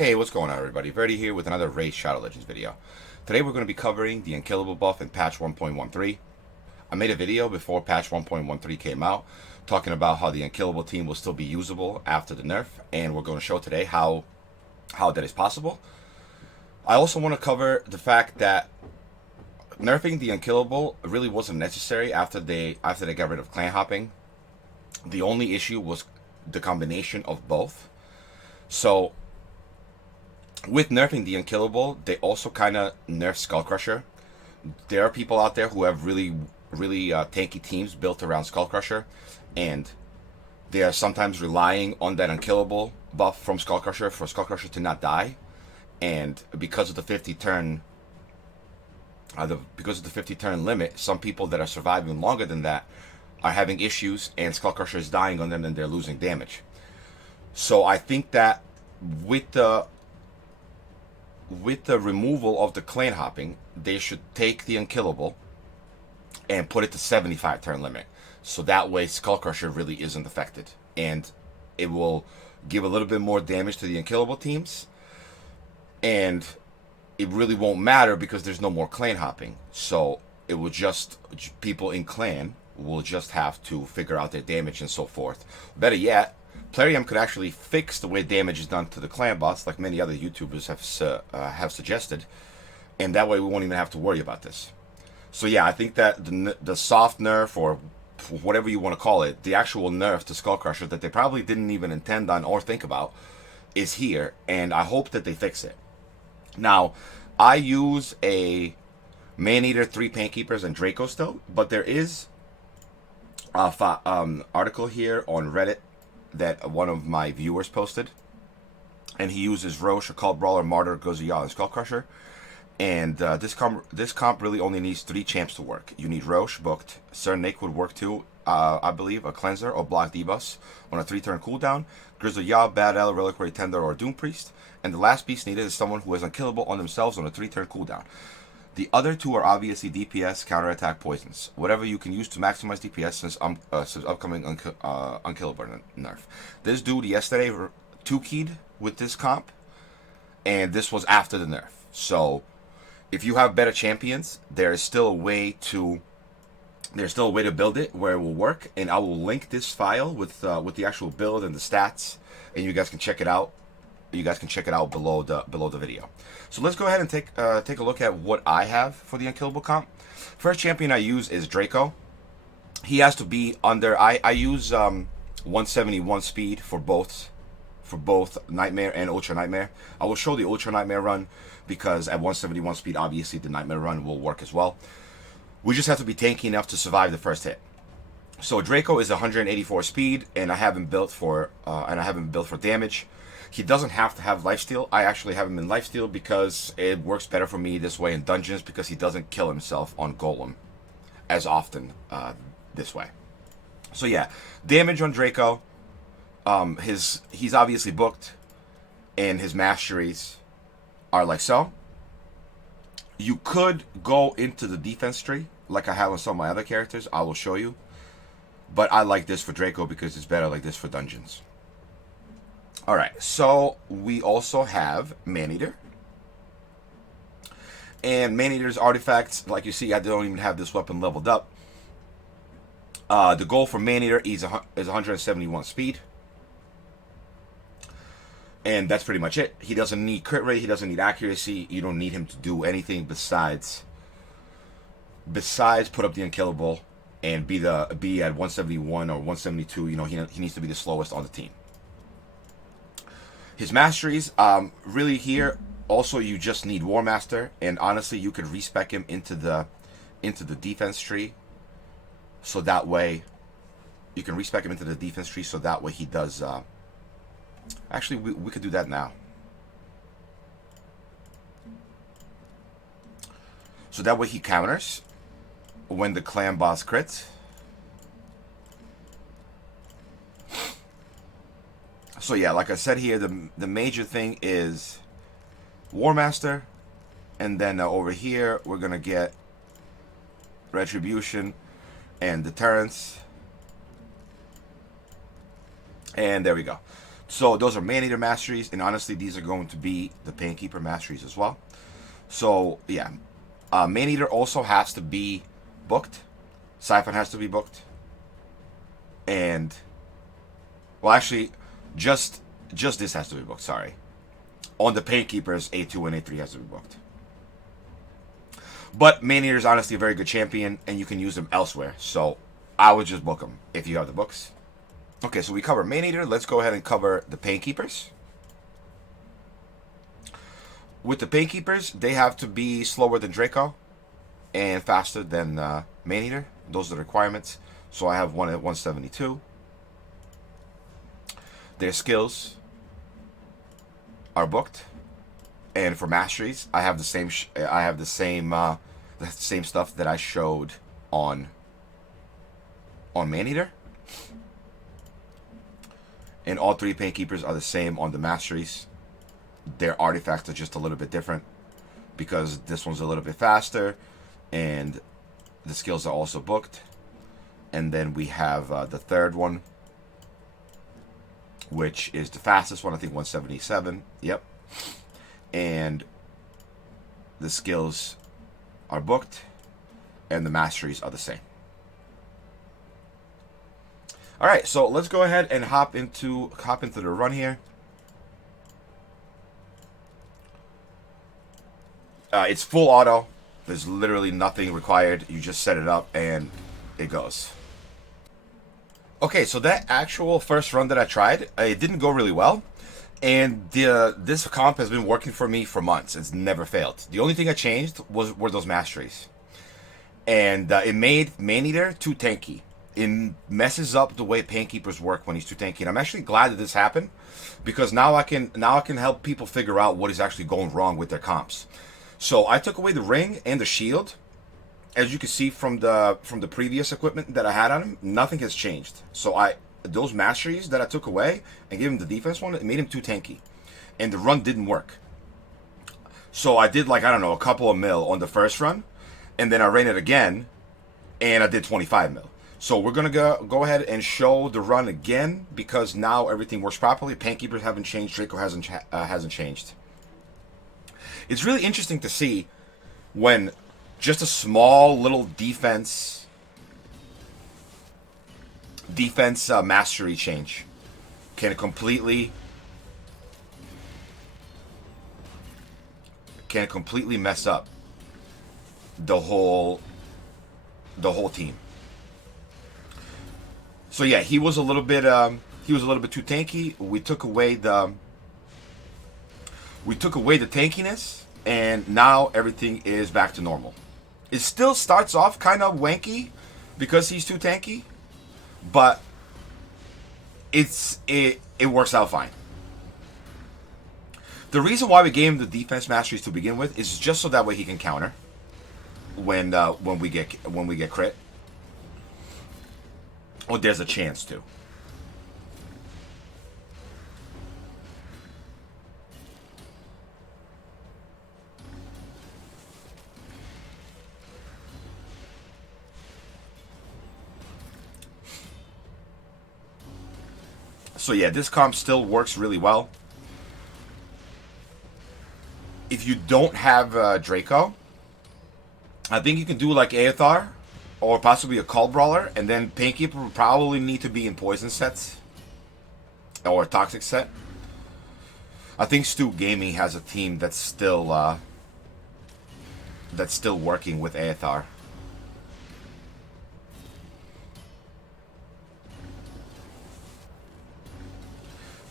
Hey, what's going on everybody? Verdi here with another Raid Shadow Legends video. Today we're going to be covering the Unkillable buff in patch 1.13. I made a video before patch 1.13 came out talking about how the Unkillable team will still be usable after the nerf, and we're going to show today how that is possible. I also want to cover the fact that nerfing the Unkillable really wasn't necessary after they got rid of clan hopping. The only issue was the combination of both. So with nerfing the Unkillable, they also kind of nerf Skullcrusher. There are people out there who have really tanky teams built around Skullcrusher, and they are sometimes relying on that Unkillable buff from Skullcrusher for Skullcrusher to not die. And because of the 50 turn limit, some people that are surviving longer than that are having issues, and Skullcrusher is dying on them and they're losing damage. So I think that with the removal of the clan hopping, they should take the Unkillable and put it to 75 turn limit. So that way Skullcrusher really isn't affected. And it will give a little bit more damage to the Unkillable teams. And it really won't matter because there's no more clan hopping. So it will just, people in clan will just have to figure out their damage and so forth. Better yet, Plarium could actually fix the way damage is done to the clan bots, like many other YouTubers have suggested, and that way we won't even have to worry about this. So yeah, I think that the soft nerf, or whatever you want to call it, the actual nerf to Skullcrusher that they probably didn't even intend on or think about, is here, and I hope that they fix it. Now, I use a Maneater, 3 Painkeepers, and Draco still, but there is a article here on Reddit that one of my viewers posted, and he uses Roche, Occult Brawler, Martyr, Gozial, and Skullcrusher. And this comp really only needs 3 champs to work. You need Roche booked, Sir Nick would work too, I believe, a Cleanser or Block Debuffs on a 3-turn cooldown, Grizzle Yah, Bad L, Reliquary Tender, or Doom Priest, and the last piece needed is someone who is unkillable on themselves on a 3-turn cooldown. The other 2 are obviously DPS, counterattack, poisons. Whatever you can use to maximize DPS since upcoming Unkillable nerf. This dude yesterday 2-keyed with this comp, and this was after the nerf. So if you have better champions, there is still a way to build it where it will work, and I will link this file with the actual build and the stats, and you guys can check it out. You guys can check it out below the video. So let's go ahead and take a look at what I have for the Unkillable comp. First champion I use is Draco. He has to be under. I use 171 speed for both Nightmare and Ultra Nightmare. I will show the Ultra Nightmare run because at 171 speed, obviously the Nightmare run will work as well. We just have to be tanky enough to survive the first hit. So Draco is 184 speed, and I have him built for damage. He doesn't have to have lifesteal. I actually have him in lifesteal because it works better for me this way in dungeons, because he doesn't kill himself on Golem as often this way. So yeah, damage on Draco. He's obviously booked, and his masteries are like so. You could go into the defense tree like I have on some of my other characters. I will show you. But I like this for Draco because it's better like this for dungeons. Alright, so we also have Maneater. And Maneater's artifacts, like you see, I don't even have this weapon leveled up. The goal for Maneater is 171 speed. And that's pretty much it. He doesn't need crit rate, he doesn't need accuracy. You don't need him to do anything besides put up the Unkillable and be at 171 or 172. You know, he needs to be the slowest on the team. His masteries, really here, also you just need War Master, and honestly you could respec him into the defense tree, so that way you can respec him into the defense tree, so that way he does. Actually, we could do that now. So that way he counters when the clan boss crits. So yeah, like I said here, the major thing is War Master, and then over here we're gonna get Retribution and Deterrence, and there we go. So those are Man Eater Masteries, and honestly, these are going to be the Painkeeper Masteries as well. So yeah, Man Eater also has to be booked. Siphon has to be booked, and well, actually, just this has to be booked. Sorry, on the Painkeepers, A2 and A3 has to be booked. But Man Eater is honestly a very good champion, and you can use them elsewhere. So I would just book them if you have the books. Okay, so we cover Man Eater. Let's go ahead and cover the Painkeepers. With the Painkeepers, they have to be slower than Draco and faster than Man Eater. Those are the requirements. So I have one at 172. Their skills are booked, and for Masteries, I have the same. The same stuff that I showed on Man Eater. And all three Painkeepers are the same on the Masteries. Their artifacts are just a little bit different because this one's a little bit faster, and the skills are also booked. And then we have the third one, which is the fastest one, I think 177. Yep. And the skills are booked, and the Masteries are the same. All right, so let's go ahead and hop into the run here. It's full auto. There's literally nothing required. You just set it up and it goes. Okay, so that actual first run that I tried, it didn't go really well. And this comp has been working for me for months. It's never failed. The only thing I changed were those Masteries. And it made Man Eater too tanky. It messes up the way Painkeepers work when he's too tanky. And I'm actually glad that this happened, because now I can help people figure out what is actually going wrong with their comps. So I took away the ring and the shield. As you can see from the previous equipment that I had on him, nothing has changed. So those Masteries that I took away and gave him the defense one, it made him too tanky. And the run didn't work. So I did, like, I don't know, a couple of mil on the first run, and then I ran it again, and I did 25 mil. So we're going to go ahead and show the run again, because now everything works properly. Painkeepers haven't changed. Draco hasn't changed. It's really interesting to see when just a small little defense mastery change can completely mess up the whole team. So yeah, he was a little bit too tanky. We took away the tankiness, and now everything is back to normal. It still starts off kind of wanky because he's too tanky, but it works out fine. The reason why we gave him the defense masteries to begin with is just so that way he can counter when we get crit, or there's a chance to. So yeah, this comp still works really well. If you don't have Draco, I think you can do like Aethar or possibly a Cult Brawler, and then Painkeeper will probably need to be in poison sets or a toxic set. I think Stu Gaming has a team that's still working with Aethar.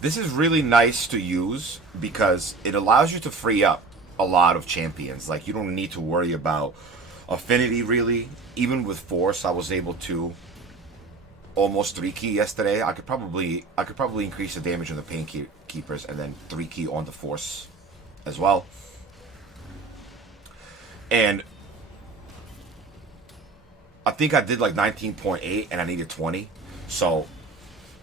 This is really nice to use because it allows you to free up a lot of champions. Like, you don't need to worry about affinity, really. Even with Force, I was able to almost 3-key yesterday. I could probably increase the damage on the Painkeepers and then 3-key on the Force as well. And I think I did like 19.8 and I needed 20. So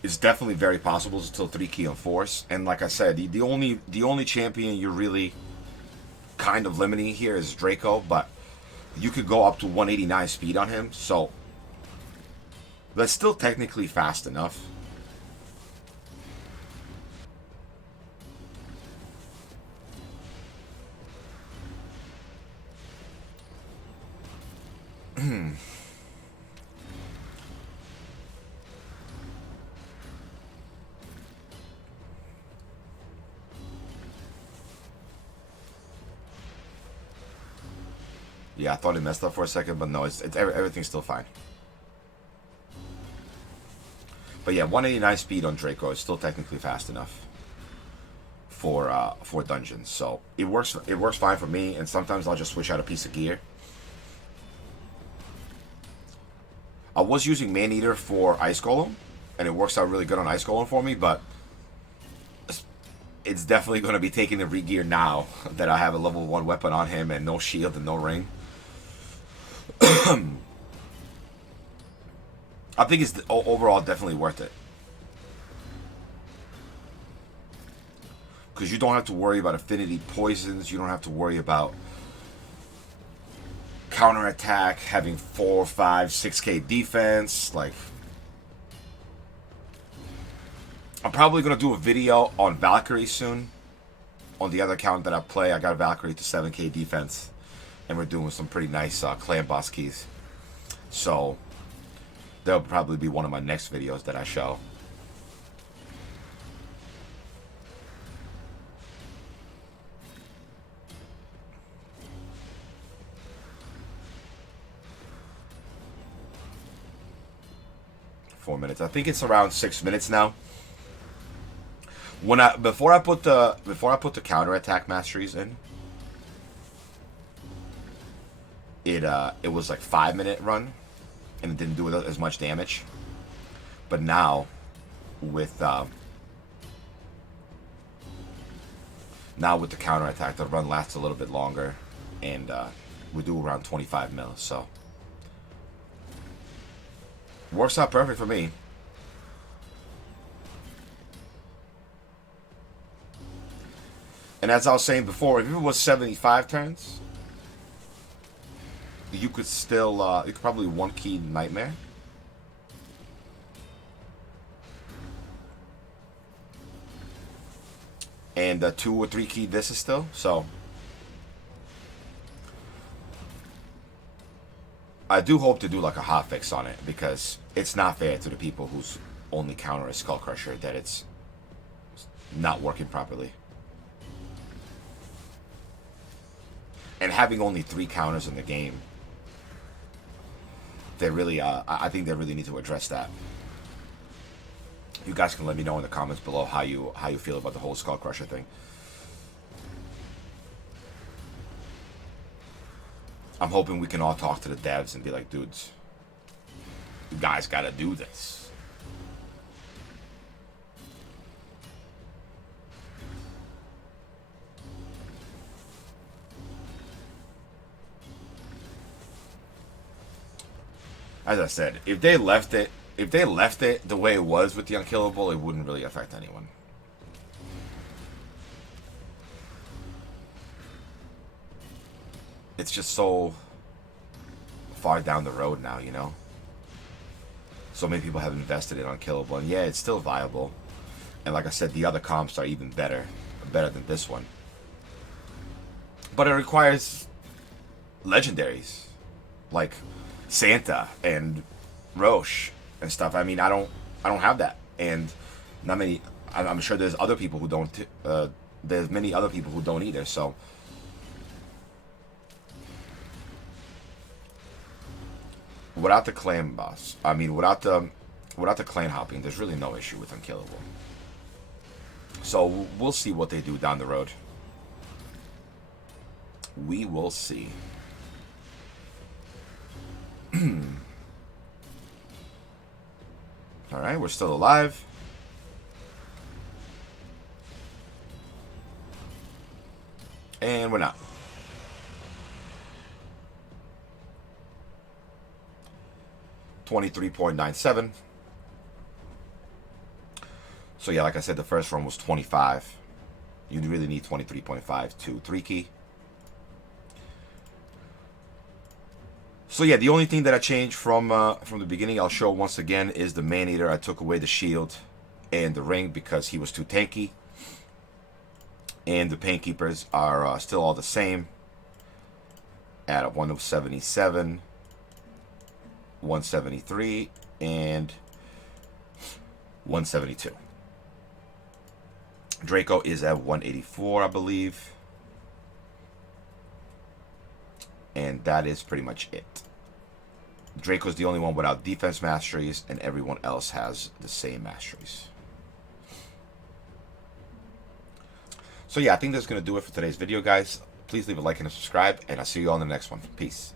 it's definitely very possible to still 3-key on Force. And like I said, the only champion you're really kind of limiting here is Draco, but you could go up to 189 speed on him, so that's still technically fast enough. Yeah, I thought it messed up for a second, but no, everything's still fine. But yeah, 189 speed on Draco is still technically fast enough for dungeons. So it works fine for me, and sometimes I'll just switch out a piece of gear. I was using Maneater for Ice Golem, and it works out really good on Ice Golem for me, but it's definitely going to be taking the re-gear now that I have a level 1 weapon on him and no shield and no ring. I think it's overall definitely worth it. Because you don't have to worry about affinity poisons. You don't have to worry about counterattack, having 4, 5, 6k defense. Like, I'm probably going to do a video on Valkyrie soon. On the other account that I play, I got Valkyrie to 7k defense. And we're doing some pretty nice clan boss keys. So, that'll probably be one of my next videos that I show. Minutes. I think it's around 6 minutes now. Before I put the counterattack masteries in, it was like 5-minute run, and it didn't do as much damage. But now, with the counterattack, the run lasts a little bit longer, and we do around 25 mil. So. Works out perfect for me. And as I was saying before, if it was 75 turns, you could still, you could probably 1-key Nightmare. And 2 or 3-key this is still, so. I do hope to do like a hotfix on it, because it's not fair to the people whose only counter is Skull Crusher that it's not working properly. And having only 3 counters in the game, they really, I think they really need to address that. You guys can let me know in the comments below how you feel about the whole Skull Crusher thing. I'm hoping we can all talk to the devs and be like, dudes, you guys gotta do this. As I said, if they left it the way it was with the Unkillable, it wouldn't really affect anyone. It's just so far down the road now, you know? So many people have invested in Unkillable, and yeah, it's still viable. And like I said, the other comps are even better than this one. But it requires legendaries, like Santa and Roche and stuff. I mean, I don't have that, and not many. I'm sure there's other people who don't. There's many other people who don't either. So. Without the clan boss, I mean, without the clan hopping, there's really no issue with Unkillable. So we'll see what they do down the road. We will see. All right, we're still alive. And we're not. $23.97. So yeah, like I said, the first run was 25. You really need 23.5 to 3-key. So yeah, the only thing that I changed from the beginning, I'll show once again, is the Maneater. I took away the shield and the ring because he was too tanky. And the Painkeepers are still all the same at 1 of 77. 173, and 172. Draco is at 184, I believe. And that is pretty much it. Draco's the only one without defense masteries, and everyone else has the same masteries. So yeah, I think that's going to do it for today's video, guys. Please leave a like and a subscribe, and I'll see you all in the next one. Peace.